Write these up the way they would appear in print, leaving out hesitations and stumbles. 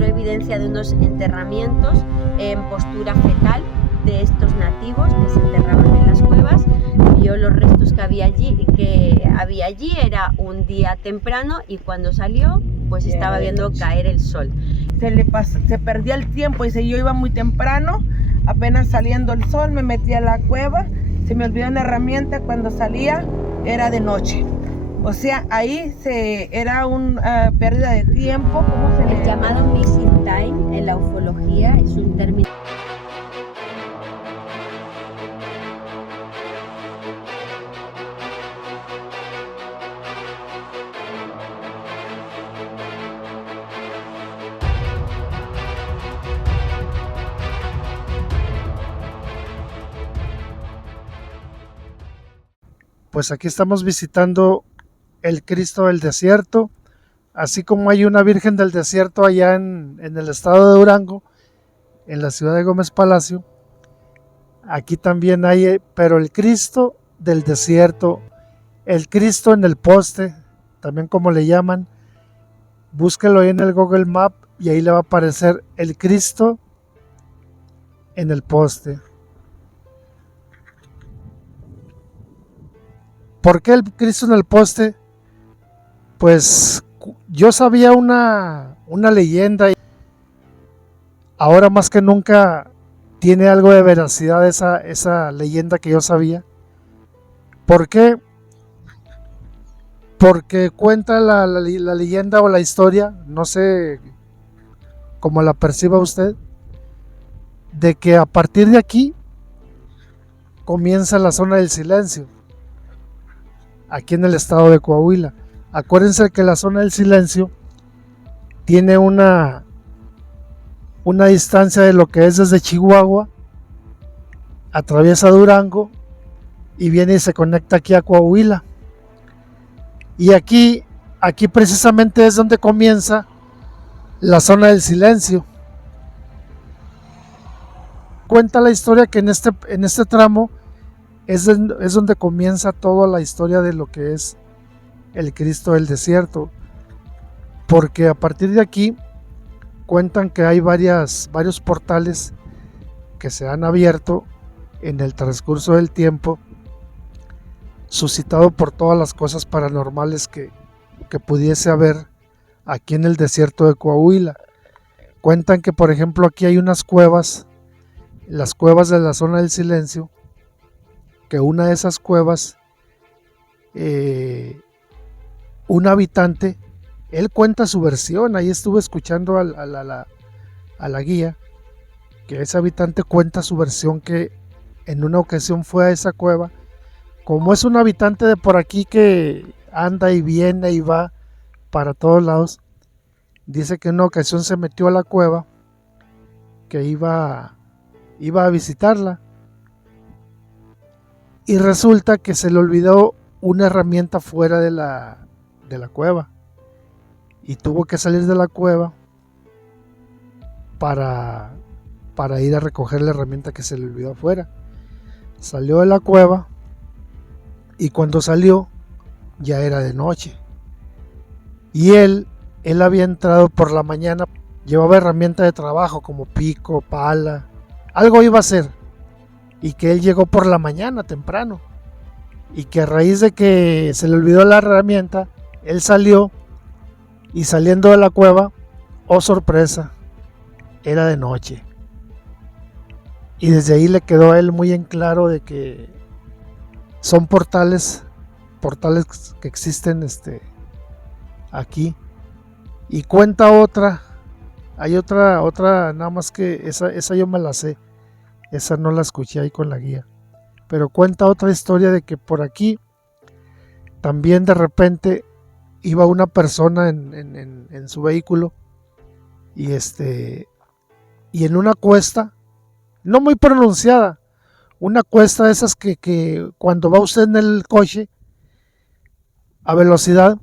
encontró evidencia de unos enterramientos en postura fetal de estos nativos que se enterraban en las cuevas. Vio los restos que había allí, era un día temprano, y cuando salió pues estaba viendo caer el sol. Se perdía el tiempo, dice, yo iba muy temprano, apenas saliendo el sol me metí a la cueva, se me olvidó una herramienta, cuando salía era de noche. O sea, ahí era una pérdida de tiempo. El llamado missing time en la ufología es un término. Pues aquí estamos visitando el Cristo del Desierto, así como hay una Virgen del Desierto allá en el estado de Durango, en la ciudad de Gómez Palacio. Aquí también hay, pero el Cristo del Desierto, el Cristo en el poste, también como le llaman. Búsquelo ahí en el Google Map y ahí le va a aparecer el Cristo en el poste. ¿Por qué el Cristo en el poste? Pues yo sabía una leyenda, y ahora más que nunca tiene algo de veracidad esa leyenda que yo sabía. ¿Por qué? Porque cuenta la leyenda o la historia, no sé cómo la perciba usted, de que a partir de aquí comienza la zona del silencio, aquí en el estado de Coahuila. Acuérdense que la zona del silencio tiene una distancia de lo que es desde Chihuahua, atraviesa Durango y viene y se conecta aquí a Coahuila. Y aquí precisamente es donde comienza la zona del silencio. Cuenta la historia que en este tramo es donde comienza toda la historia de lo que es el Cristo del Desierto, porque a partir de aquí cuentan que hay varios portales que se han abierto en el transcurso del tiempo, suscitado por todas las cosas paranormales que pudiese haber aquí en el desierto de Coahuila. Cuentan que, por ejemplo, aquí hay unas cuevas, las cuevas de la zona del silencio, que una de esas cuevas, un habitante, él cuenta su versión, ahí estuve escuchando a la guía, que ese habitante cuenta su versión, que en una ocasión fue a esa cueva, como es un habitante de por aquí que anda y viene y va para todos lados. Dice que en una ocasión se metió a la cueva, que iba a visitarla, y resulta que se le olvidó una herramienta fuera de la cueva, y tuvo que salir de la cueva para ir a recoger la herramienta que se le olvidó afuera. Salió de la cueva y cuando salió ya era de noche, y él había entrado por la mañana, llevaba herramienta de trabajo como pico, pala, algo iba a hacer, y que él llegó por la mañana temprano, y que a raíz de que se le olvidó la herramienta, él salió, y saliendo de la cueva, oh sorpresa, era de noche. Y desde ahí le quedó a él muy en claro de que son portales que existen aquí. Y cuenta otra, hay otra, nada más que esa yo me la sé, esa no la escuché ahí con la guía, pero cuenta otra historia de que por aquí también de repente iba una persona en su vehículo, y en una cuesta no muy pronunciada, una cuesta de esas que cuando va usted en el coche a velocidad,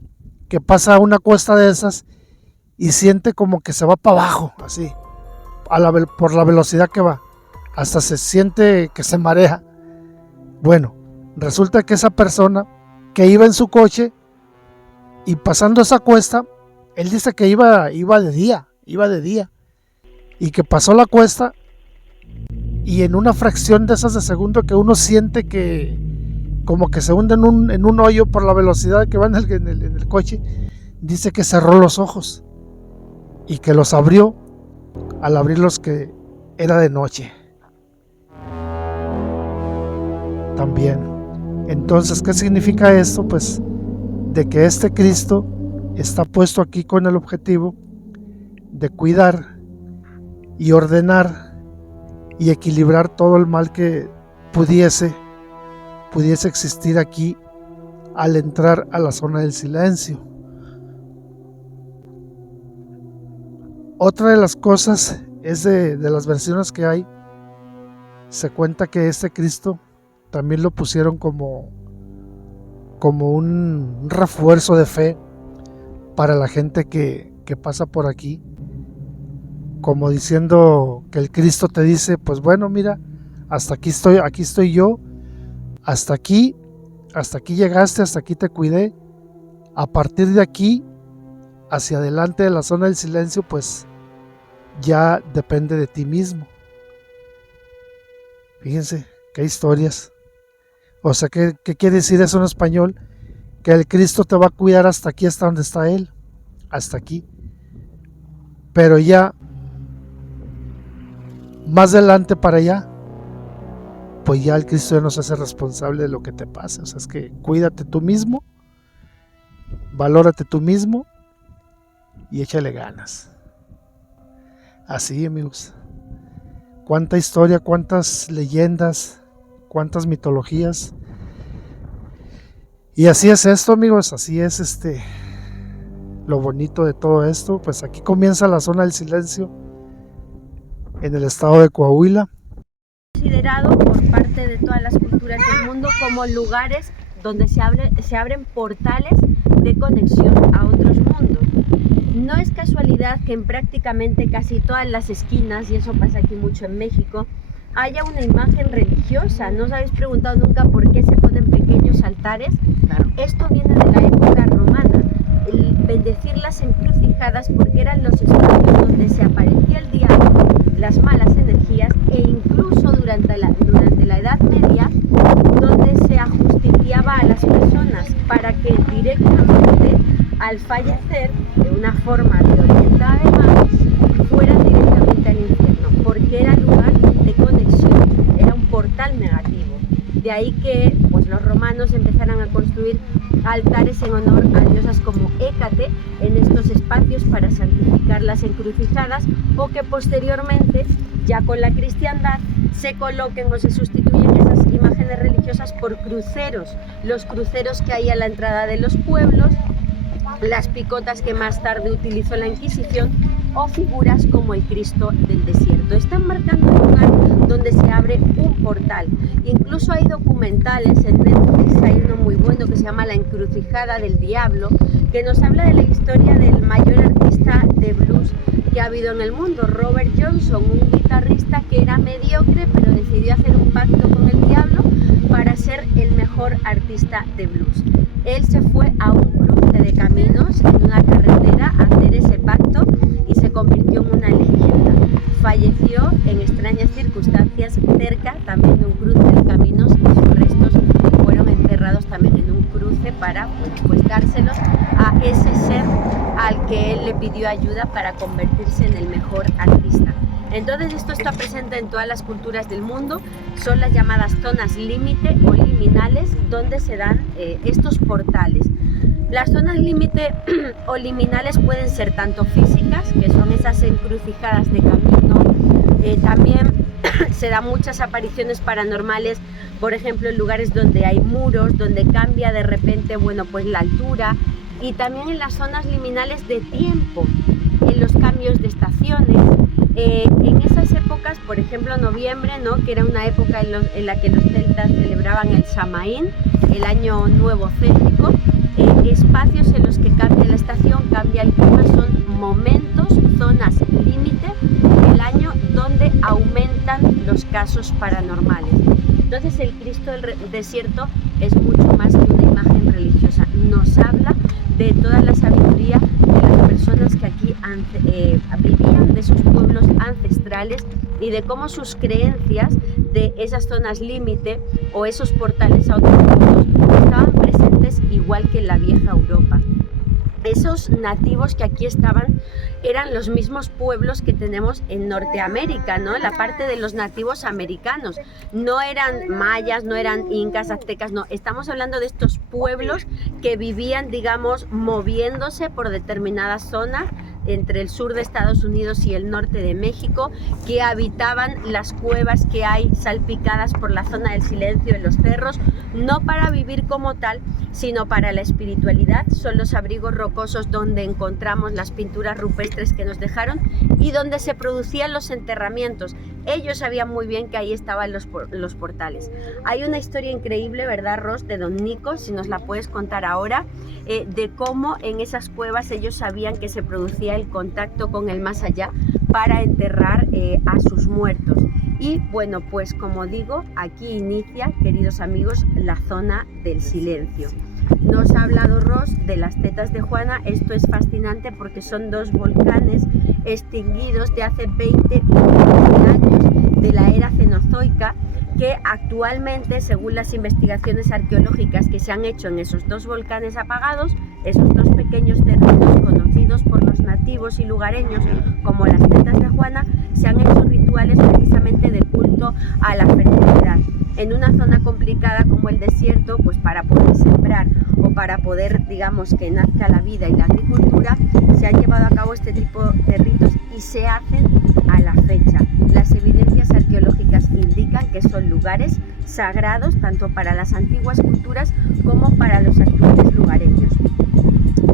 que pasa una cuesta de esas y siente como que se va para abajo, así, por la velocidad que va, hasta se siente que se marea. Bueno, resulta que esa persona que iba en su coche y pasando esa cuesta, él dice que iba de día, iba de día, y que pasó la cuesta y en una fracción de esas de segundo que uno siente que como que se hunde en un hoyo por la velocidad que va en el coche, dice que cerró los ojos y que los abrió al abrirlos, que era de noche también. Entonces, ¿qué significa esto? Pues de que este Cristo está puesto aquí con el objetivo de cuidar y ordenar y equilibrar todo el mal que pudiese existir aquí al entrar a la zona del silencio. Otra de las cosas es de las versiones que hay, se cuenta que este Cristo también lo pusieron como un refuerzo de fe para la gente que pasa por aquí, como diciendo que el Cristo te dice, pues bueno, mira, hasta aquí estoy yo, hasta aquí llegaste, hasta aquí te cuidé, a partir de aquí hacia adelante de la zona del silencio, pues ya depende de ti mismo. Fíjense qué historias. O sea, ¿qué quiere decir eso en español? Que el Cristo te va a cuidar hasta aquí, hasta donde está Él, hasta aquí. Pero ya más adelante para allá, pues ya el Cristo ya no se hace responsable de lo que te pase. O sea, es que cuídate tú mismo, valórate tú mismo y échale ganas. Así, amigos. Cuánta historia, cuántas leyendas, cuántas mitologías. Y así es esto, amigos, así es lo bonito de todo esto. Pues aquí comienza la zona del silencio en el estado de Coahuila. Considerado por parte de todas las culturas del mundo como lugares donde se abren portales de conexión a otros mundos. No es casualidad que en prácticamente casi todas las esquinas, y eso pasa aquí mucho en México, haya una imagen religiosa. ¿No os habéis preguntado nunca por qué se ponen pequeños altares? Claro. Esto viene de la época romana, el bendecir las encrucijadas, porque eran los espacios donde se aparecía el diablo, las malas energías, e incluso durante la Edad Media, donde se ajusticiaba a las personas para que directamente al fallecer, de una forma violenta además, fueran directamente al infierno, porque era lugar de conexión, era un portal negativo. De ahí que pues, los romanos empezaran a construir altares en honor a diosas como Hécate en estos espacios para santificar las encrucijadas, o que posteriormente, ya con la cristiandad, se coloquen o se sustituyen esas imágenes religiosas por cruceros, los cruceros que hay a la entrada de los pueblos, las picotas que más tarde utilizó la Inquisición, o figuras como el Cristo del desierto. Están marcando un lugar donde se abre un portal. Incluso hay documentales en Netflix, hay uno muy bueno que se llama La encrucijada del diablo, que nos habla de la historia del mayor artista de blues que ha habido en el mundo, Robert Johnson, un guitarrista que era mediocre pero decidió hacer un pacto con el diablo para ser el mejor artista de blues. Él se fue a un cruce de caminos en una carretera a hacer ese pacto y se convirtió en una leyenda. Falleció en extrañas circunstancias cerca también de un cruce de caminos, y sus restos fueron enterrados también en un cruce para pues dárselos a ese ser al que él le pidió ayuda para convertirse en el mejor artista. Entonces esto está presente en todas las culturas del mundo, son las llamadas zonas límite o liminales, donde se dan estos portales. Las zonas límite o liminales pueden ser tanto físicas, que son esas encrucijadas de camino, también se dan muchas apariciones paranormales, por ejemplo en lugares donde hay muros, donde cambia de repente, bueno, pues la altura, y también en las zonas liminales de tiempo, en los cambios de estaciones. En esas épocas, por ejemplo noviembre, ¿no?, que era una época en la que los celtas celebraban el Samaín, el año nuevo céltico, espacios en los que cambia la estación, cambia el clima, son momentos, zonas límite del año donde aumentan los casos paranormales. Entonces el Cristo del desierto es mucho más que una imagen religiosa, nos habla de toda la sabiduría de las personas que aquí vivían, de sus pueblos ancestrales, y de cómo sus creencias de esas zonas límite o esos portales a otros mundos estaban presentes igual que en la vieja Europa. Esos nativos que aquí estaban eran los mismos pueblos que tenemos en Norteamérica, ¿no? La parte de los nativos americanos. No eran mayas, no eran incas, aztecas, no. Estamos hablando de estos pueblos que vivían, digamos, moviéndose por determinadas zonas entre el sur de Estados Unidos y el norte de México, que habitaban las cuevas que hay salpicadas por la zona del silencio en los cerros, no para vivir como tal, sino para la espiritualidad. Son los abrigos rocosos donde encontramos las pinturas rupestres que nos dejaron y donde se producían los enterramientos. Ellos sabían muy bien que ahí estaban los portales. Hay una historia increíble, ¿verdad, Ros?, de Don Nico, si nos la puedes contar ahora, de cómo en esas cuevas ellos sabían que se producía el contacto con el más allá para enterrar a sus muertos. Y bueno, pues como digo, aquí inicia, queridos amigos, la zona del silencio. Nos ha hablado Ros de las tetas de Juana. Esto es fascinante porque son dos volcanes extinguidos de hace 20 millones de años, de la era cenozoica, que actualmente, según las investigaciones arqueológicas que se han hecho en esos dos volcanes apagados, esos dos pequeños cerritos conocidos por los nativos y lugareños como las tetas de Juana, se han hecho rituales precisamente de culto a la fertilidad. En una zona complicada como el desierto, pues para poder sembrar o para poder, digamos, que nazca la vida y la agricultura, se han llevado a cabo este tipo de ritos y se hacen a la fecha. Las evidencias arqueológicas indican que son lugares sagrados tanto para las antiguas culturas como para los actuales lugareños.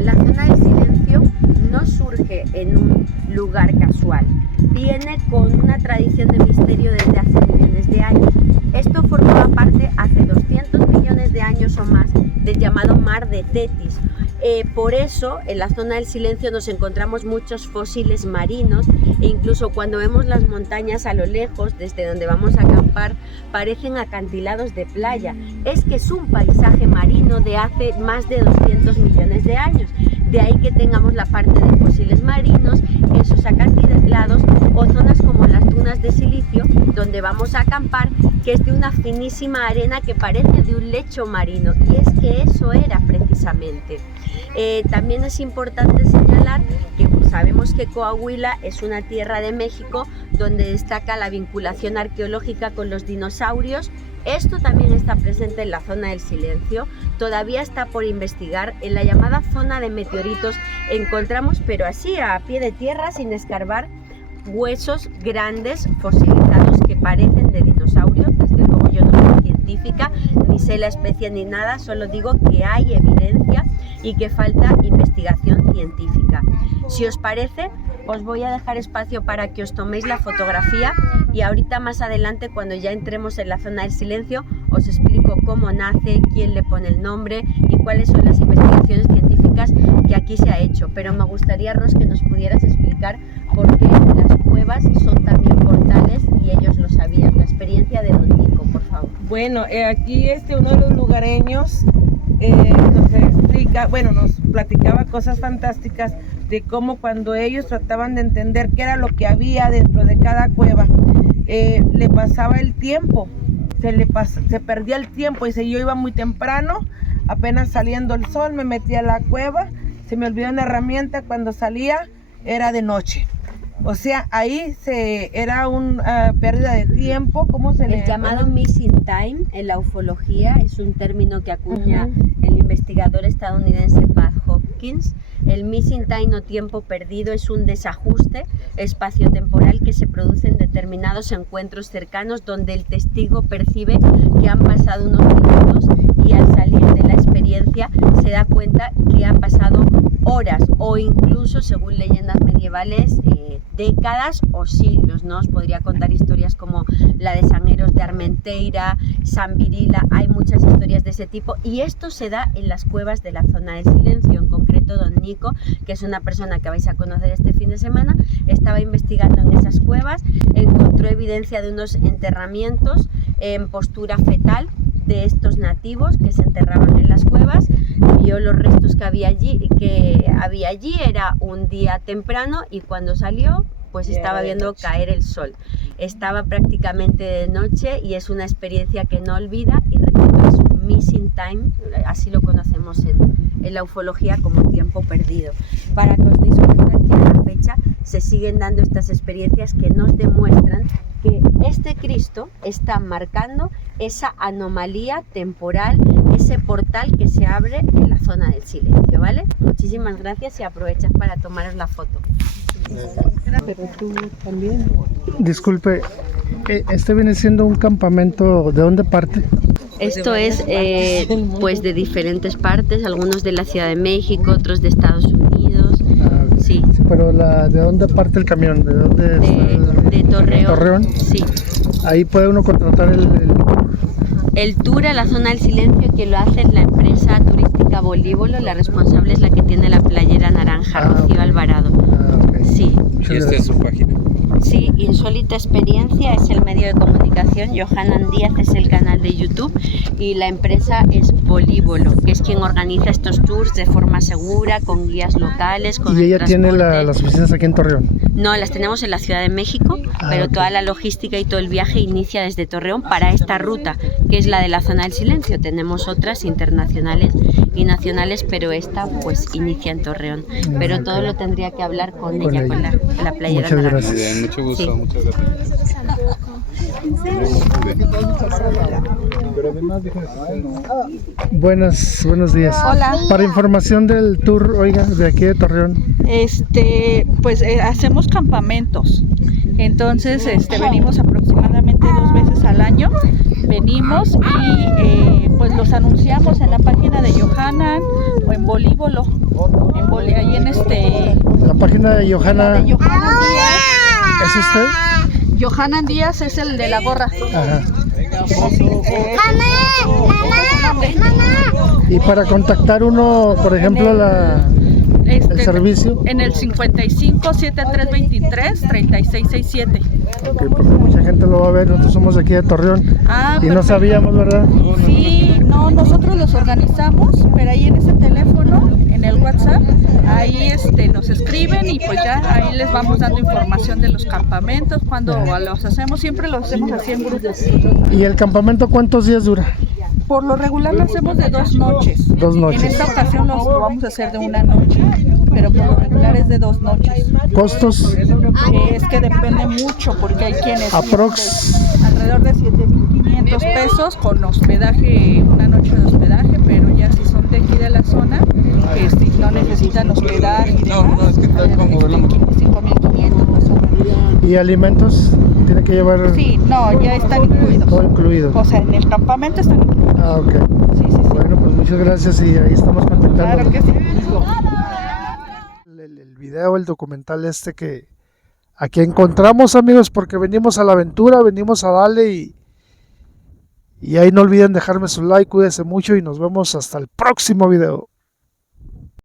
La zona del silencio no surge en un lugar casual, viene con una tradición de misterio desde hace millones de años. Esto formaba parte hace 200 millones de años o más del llamado Mar de Tetis. Por eso en la zona del silencio nos encontramos muchos fósiles marinos e incluso cuando vemos las montañas a lo lejos, desde donde vamos a acampar, parecen acantilados de playa. Es que es un paisaje marino de hace más de 200 millones de años. De ahí que tengamos la parte de fósiles marinos, esos acantilados o zonas como las dunas de silicio, donde vamos a acampar, que es de una finísima arena que parece de un lecho marino, y es que eso era precisamente. También es importante señalar que sabemos que Coahuila es una tierra de México donde destaca la vinculación arqueológica con los dinosaurios. Esto también está presente en la zona del silencio, todavía está por investigar. En la llamada zona de meteoritos encontramos, pero así a pie de tierra, sin escarbar, huesos grandes fosilizados que parecen de dinosaurios. Desde luego yo no soy científica, ni sé la especie ni nada, solo digo que hay evidencia y que falta investigación científica. Si os parece, os voy a dejar espacio para que os toméis la fotografía y ahorita más adelante, cuando ya entremos en la zona del silencio, os explico cómo nace, quién le pone el nombre y cuáles son las investigaciones científicas que aquí se ha hecho. Pero me gustaría, Ros, que nos pudieras explicar por qué las cuevas son también portales y ellos lo sabían. La experiencia de Don Nico, por favor. Bueno, aquí uno de los lugareños nos explica, nos platicaba cosas fantásticas de cómo cuando ellos trataban de entender qué era lo que había dentro de cada cueva, le pasaba el tiempo, se perdía el tiempo. Dice, yo iba muy temprano, apenas saliendo el sol, me metía a la cueva, se me olvidó una herramienta, cuando salía era de noche. O sea, ahí era una pérdida de tiempo. ¿Cómo se le El llamado missing time en la ufología es un término que acuña el investigador estadounidense Pat Hopkins. El missing time o tiempo perdido es un desajuste espaciotemporal que se produce en determinados encuentros cercanos donde el testigo percibe que han pasado unos minutos y al salir de la experiencia se da cuenta que han pasado horas o incluso, según leyendas medievales, décadas o siglos, ¿no? Os podría contar historias como la de San Eros de Armenteira, San Virila, hay muchas historias de ese tipo y esto se da en las cuevas de la zona del silencio. En concreto, Don Nico, que es una persona que vais a conocer este fin de semana, estaba investigando en esas cuevas, encontró evidencia de unos enterramientos en postura fetal de estos nativos que se enterraban en las cuevas, vio los restos que había allí, era un día temprano y cuando salió pues estaba viendo caer el sol. Estaba prácticamente de noche y es una experiencia que no olvida y repito, es un missing time, así lo conocemos en la ufología como tiempo perdido. Para que os deis cuenta que a la fecha se siguen dando estas experiencias que nos demuestran que este Cristo está marcando esa anomalía temporal, ese portal que se abre en la zona del silencio, ¿vale? Muchísimas gracias y aprovechas para tomaros la foto. Pero tú también. Disculpe, este viene siendo un campamento, ¿de dónde parte? Esto es pues de diferentes partes, algunos de la Ciudad de México, otros de Estados Unidos. Ah, okay. Sí. Pero ¿de dónde parte el camión? ¿De dónde De Torreón. ¿Torreón? Sí. Ahí puede uno contratar el tour a la zona del silencio, que lo hace la empresa turística Bolívolo. La responsable es la que tiene la playera naranja, Rocío Alvarado. Okay. Sí. ¿Y esta es su página? Sí, Insólita Experiencia es el medio de comunicación, Johanan Díaz es el canal de YouTube y la empresa es Bolívolo, que es quien organiza estos tours de forma segura, con guías locales, con ¿Y ella transporte. tiene las oficinas aquí en Torreón? No, las tenemos en la Ciudad de México, pero okay. Toda la logística y todo el viaje inicia desde Torreón para esta ruta, que es la de la zona del silencio. Tenemos otras internacionales y nacionales, pero esta pues inicia en Torreón. Pero okay. todo lo tendría que hablar con ella, con la playera Muchas naranja. gracias. Mucho gusto, Sí. muchas gracias. Buenos días. Hola. Para información del tour, oiga, de aquí de Torreón. Pues hacemos campamentos. Entonces, venimos aproximadamente 2 veces al año. Venimos y pues los anunciamos en la página de Johanan o en Bolívolo. Ahí en La página de Johanan. de Johanan Díaz. ¿Es usted? Johanan Díaz es el de la gorra. Ajá. Mamá. Y para contactar uno, por ejemplo, el servicio. En el 55 7323 3667. Ok, porque mucha gente lo va a ver, nosotros somos de aquí de Torreón y Perfecto. no sabíamos, ¿verdad? Sí, no, nosotros los organizamos, pero ahí en ese teléfono, en el WhatsApp, ahí nos escriben y pues ya ahí les vamos dando información de los campamentos, cuando los hacemos, siempre los hacemos así en grupos. ¿Y el campamento cuántos días dura? Por lo regular lo hacemos de 2 noches. 2 noches. En esta ocasión lo vamos a hacer de 1 noche, pero por lo regular es de 2 noches. ¿Costos? Es que depende mucho porque hay quienes Aprox. alrededor de 7,500 pesos con hospedaje, 1 noche de hospedaje, pero ya si son de aquí de la zona, no necesitan hospedaje y demás, No, es que tal como verlo. 5,500 más o menos. ¿Y alimentos? ¿Tiene que llevar? Sí, no, ya están incluidos. Todo incluido. O sea, en el campamento están incluidos. Ah, ok. Sí. Bueno, pues muchas gracias y ahí estamos contactando. Claro que sí. El video, el documental que aquí encontramos, amigos, porque venimos a la aventura, venimos a darle y ahí no olviden dejarme su like, cuídense mucho y nos vemos hasta el próximo video.